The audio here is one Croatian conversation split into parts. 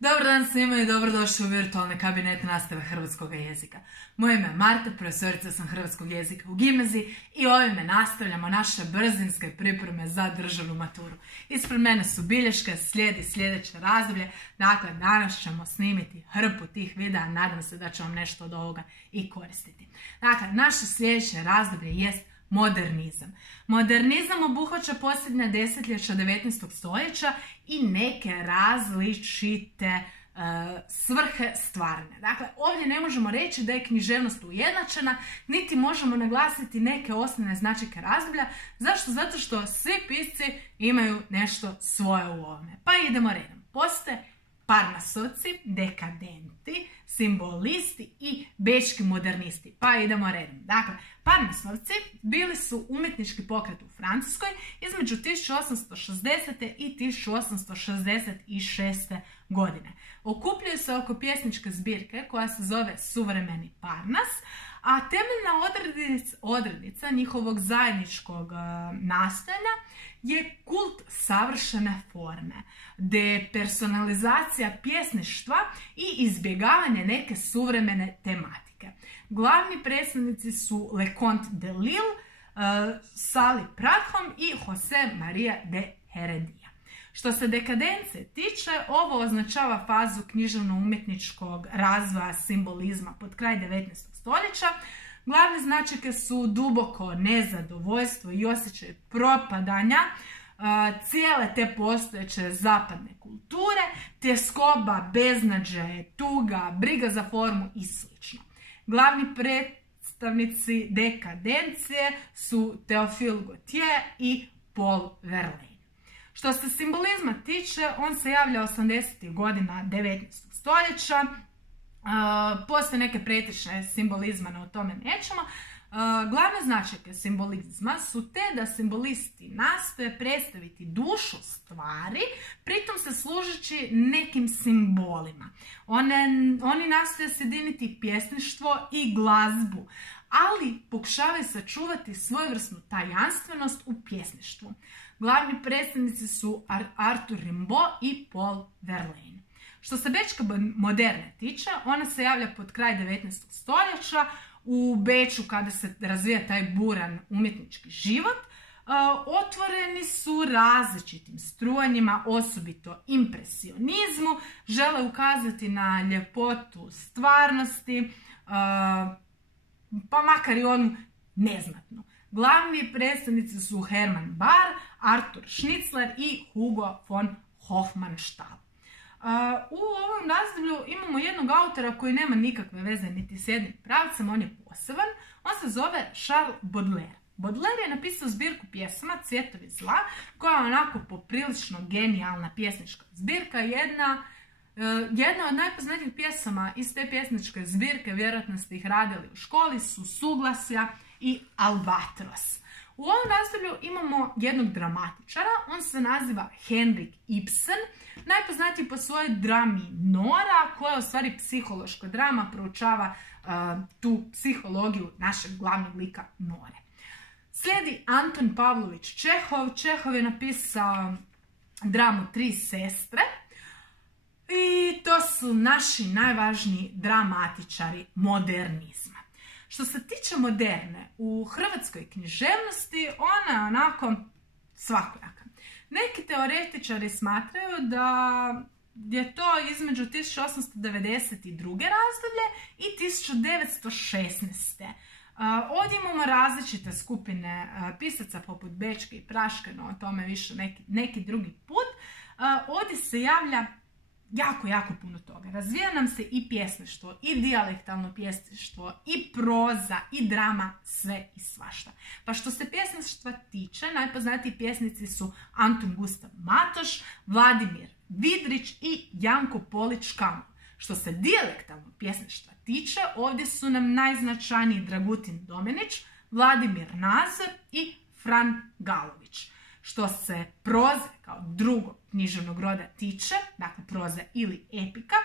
Dobar dan svima i dobrodošli u virtualne kabinete nastave hrvatskog jezika. Moje ime je Marta, profesorica sam hrvatskog jezika u gimnaziji i ovime nastavljamo naše brzinske pripreme za državnu maturu. Ispred mene su bilješke, slijedi sljedeće razdoblje, dakle danas ćemo snimiti hrpu tih videa, nadam se da će vam nešto od ovoga i koristiti. Dakle, naše sljedeće razdoblje jest modernizam. Modernizam obuhvaća posljednja desetljeća 19. stoljeća i neke različite svrhe stvarne. Dakle, ovdje ne možemo reći da je književnost ujednačena, niti možemo naglasiti neke osnovne značajke razdoblja. Zašto? Zato što svi pisci imaju nešto svoje u ovome. Pa idemo redom. Postoje Parnasovci, dekadenti, simbolisti i bečki modernisti. Pa idemo redom. Dakle, Parnasovci bili su umjetnički pokret u Francuskoj između 1860. i 1866. godine. Okupljaju se oko pjesničke zbirke koja se zove Suvremeni Parnas, a temeljna odrednica njihovog zajedničkog nastojanja je kult savršene forme, depersonalizacija pjesništva i izbjegavanje neke suvremene tematike. Glavni predstavnici su Leconte de Lisle, Sali Prudhomme i Jose Maria de Heredia. Što se dekadence tiče, ovo označava fazu književno-umjetničkog razvoja simbolizma pod kraj 19. stoljeća. Glavne značajke su duboko nezadovoljstvo i osjećaj propadanja cijele te postojeće zapadne kulture, tjeskoba, beznađe, tuga, briga za formu i sl. Glavni predstavnici dekadencije su Théophile Gautier i Paul Verlaine. Što se simbolizma tiče, on se javlja 80. godina 19. stoljeća. Postoje neke pretečne simbolizma, no o tome nećemo. Glavne značajke simbolizma su te da simbolisti nastoje predstaviti dušu stvari, pritom se služeći nekim simbolima. Oni nastoje sjediniti pjesništvo i glazbu, ali pokušavaju sačuvati svojevrsnu tajanstvenost u pjesništvu. Glavni predstavnici su Arthur Rimbaud i Paul Verlaine. Što se bečke moderne tiče, ona se javlja pod kraj 19. stoljeća u Beču kada se razvija taj buran umjetnički život. Otvoreni su različitim strujanjima, osobito impresionizmu, žele ukazati na ljepotu stvarnosti, pa makar i onu neznatnu. Glavni predstavnici su Hermann Bahr, Arthur Schnitzler i Hugo von Hofmannsthal. U ovom razdoblju imamo jednog autora koji nema nikakve veze niti s jednim pravcem, on je poseban. On se zove Charles Baudelaire. Baudelaire je napisao zbirku pjesama Cvjetovi zla, koja je onako poprilično genijalna pjesnička zbirka. Jedna od najpoznatijih pjesama iz te pjesničke zbirke, vjerojatno ste ih radili u školi, su Suglasja i Albatros. U ovom razdoblju imamo jednog dramatičara, on se naziva Henrik Ibsen, najpoznatiji po svojoj drami Nora, koja je u stvari psihološka drama, proučava tu psihologiju našeg glavnog lika Nore. Slijedi Anton Pavlović Čehov. Čehov je napisao dramu Tri sestre i to su naši najvažniji dramatičari modernizma. Što se tiče moderne, u hrvatskoj književnosti ona je onako svakojaka. Neki teoretičari smatraju da je to između 1892. razdoblje i 1916. Ovdje imamo različite skupine pisaca poput Bečke i Praške, no o tome više neki drugi put. Ovdje se javlja jako puno toga. Razvija nam se i pjesništvo, i dijalektalno pjesništvo, i proza, i drama, sve i svašta. Pa što se pjesništva tiče, najpoznatiji pjesnici su Antun Gustav Matoš, Vladimir Vidrić i Janko Polić-Kamov. Što se dijalektalnog pjesništva tiče, ovdje su nam najznačajniji Dragutin Domenić, Vladimir Nazor i Fran Galović. Što se proze kao drugog književnog roda tiče, dakle proza ili epika,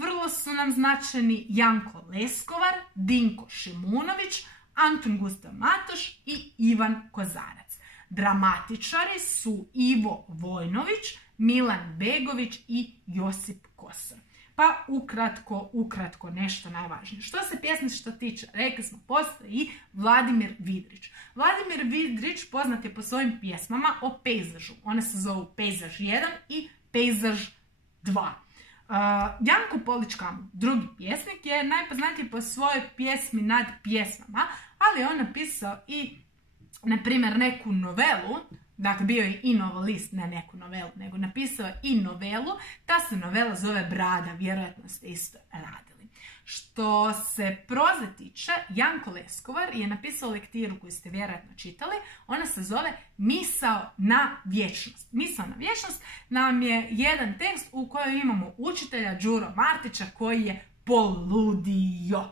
vrlo su nam značajni Janko Leskovar, Dinko Šimunović, Antun Gustav Matoš i Ivan Kozarac. Dramatičari su Ivo Vojnović, Milan Begović i Josip Kosor. Pa ukratko nešto najvažnije. Što se pjesništva tiče, rekli smo, postoji i Vladimir Vidrić. Vladimir Vidrić poznat je po svojim pjesmama o pejzažu. One se zovu Pejzaž 1 i Pejzaž 2. Janko Poličkamo, drugi pjesnik, je najpoznatiji po svojoj pjesmi nad pjesmama, ali on napisao i, na primjer, neku novelu. Dakle, bio je i novelist, ne neku novelu, nego napisao je i novelu. Ta se novela zove Brada, vjerojatno ste isto radili. Što se proze tiče, Janko Leskovar je napisao lektiru koju ste vjerojatno čitali. Ona se zove Misao na vječnost. Misao na vječnost nam je jedan tekst u kojem imamo učitelja Đuro Martića koji je poludio.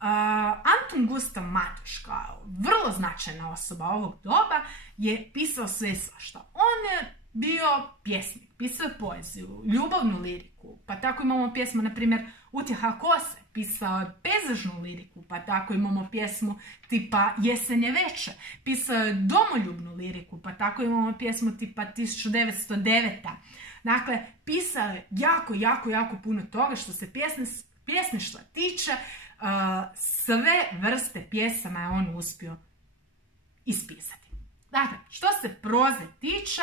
Antun Gustav Matoš, kao vrlo značajna osoba ovog doba, je pisao sve svašta. On je bio pjesnik, pisao je poeziju, ljubavnu liriku, pa tako imamo pjesmu, na primjer, Utjeha kose, pisao je pejzažnu liriku, pa tako imamo pjesmu tipa Jesen je veče, pisao je domoljubnu liriku, pa tako imamo pjesmu tipa 1909. Dakle, pisao je jako puno toga. Što se pjesništva tiče, sve vrste pjesama je on uspio ispisati. Dakle, što se proze tiče,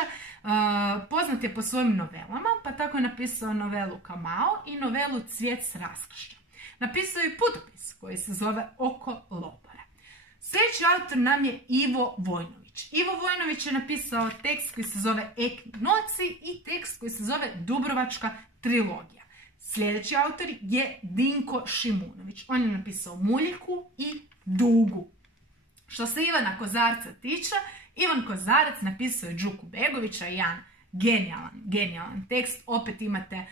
poznat je po svojim novelama, pa tako je napisao novelu Kamao i novelu Cvijet s raskršća. Napisao je i putopis koji se zove Oko lopara. Sljedeći autor nam je Ivo Vojnović. Ivo Vojnović je napisao tekst koji se zove Ekvinoci i tekst koji se zove Dubrovačka trilogija. Sljedeći autor je Dinko Šimunović. On je napisao Muljiku i Dugu. Što se Ivana Kozarca tiče, Ivan Kozarac napisao je Đuku Begovića i jedan genijalan tekst. Opet imate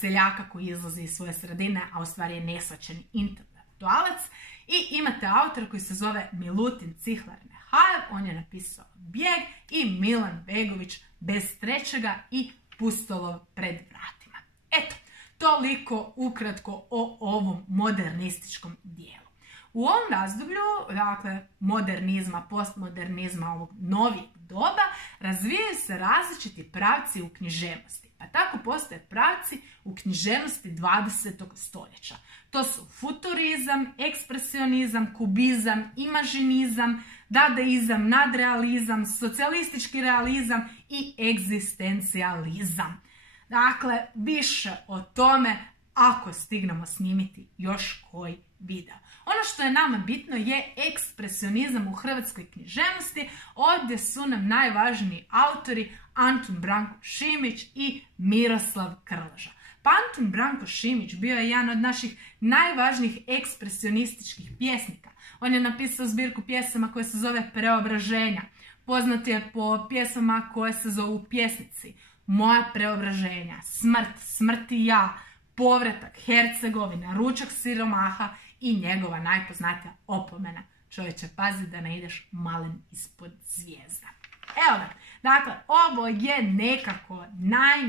seljaka koji izlazi iz svoje sredine, a u stvari je nesvaćeni intelektualac. I imate autora koji se zove Milutin Cihlar Nehajev. On je napisao Bijeg i Milan Begović Bez trećega i Pustolov pred vratima. Eto, toliko ukratko o ovom modernističkom dijelu. U ovom razdoblju, dakle, modernizma, postmodernizma, ovog novijeg doba, razvijaju se različiti pravci u književnosti. Pa tako postoje pravci u književnosti 20. stoljeća. To su futurizam, ekspresionizam, kubizam, imažinizam, dadaizam, nadrealizam, socijalistički realizam i egzistencijalizam. Dakle, više o tome ako stignemo snimiti još koji video. Ono što je nama bitno je ekspresionizam u hrvatskoj književnosti. Ovdje su nam najvažniji autori Antun Branko Šimić i Miroslav Krleža. Pa Antun Branko Šimić bio je jedan od naših najvažnijih ekspresionističkih pjesnika. On je napisao zbirku pjesama koje se zove Preobraženja. Poznat je po pjesama koje se zovu Pjesnici, Moja preobraženja, Smrt, Smrt i ja, Povratak, Hercegovina, Ručak siromaha i njegova najpoznatija Opomena. Čovječe, pazi da ne ideš malen ispod zvijezda. Evo ga, dakle, ovo je nekako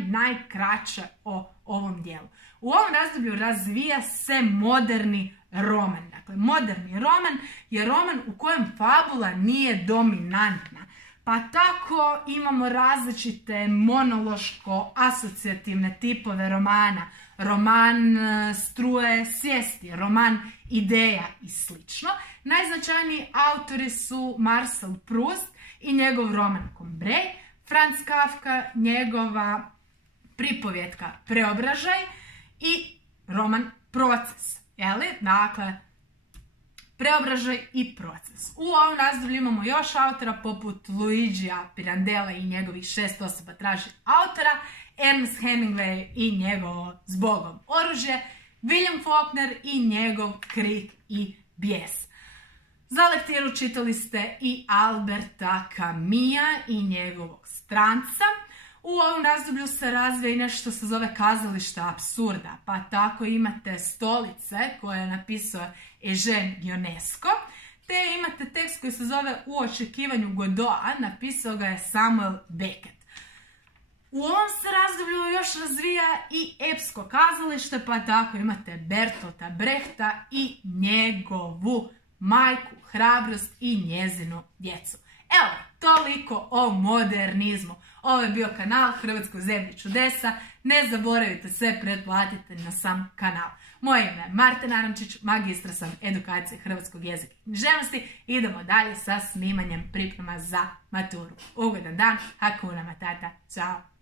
najkraće o ovom dijelu. U ovom razdoblju razvija se moderni roman. Dakle, moderni roman je roman u kojem fabula nije dominantna. Pa tako imamo različite monološko-asocijativne tipove romana. Roman struje svijesti, roman ideja i sl. Najznačajniji autori su Marcel Proust i njegov roman Combray, Franz Kafka, njegova pripovjetka Preobražaj i roman Proces. Dakle, Preobražaj i Proces. U ovom razdoblju imamo još autora poput Luigija Pirandela i njegovih 6 osoba traži autora, Ernest Hemingway i njegovo Zbogom oružje, William Faulkner i njegov Krik i bijes. Za lektiru čitali ste i Alberta Camusa i njegovog Stranca. U ovom razdoblju se razvija i nešto što se zove kazalište apsurda, pa tako imate Stolice koje je napisao Eugene Ionesco, te imate tekst koji se zove U očekivanju Godoa, napisao ga je Samuel Beckett. U ovom se razdoblju još razvija i epsko kazalište, pa tako imate Bertolta Brechta i njegovu majku, Hrabrost i njezinu djecu. Evo, toliko o modernizmu. Ovo je bio kanal Hrvatska u zemlji čudesa. Ne zaboravite sve pretplatiti na sam kanal. Moje ime je Marta Naramčić, magistra sam edukacije hrvatskog jezika i književnosti. Idemo dalje sa snimanjem priprema za maturu. Ugodan dan, Hakuna Matata, ćao!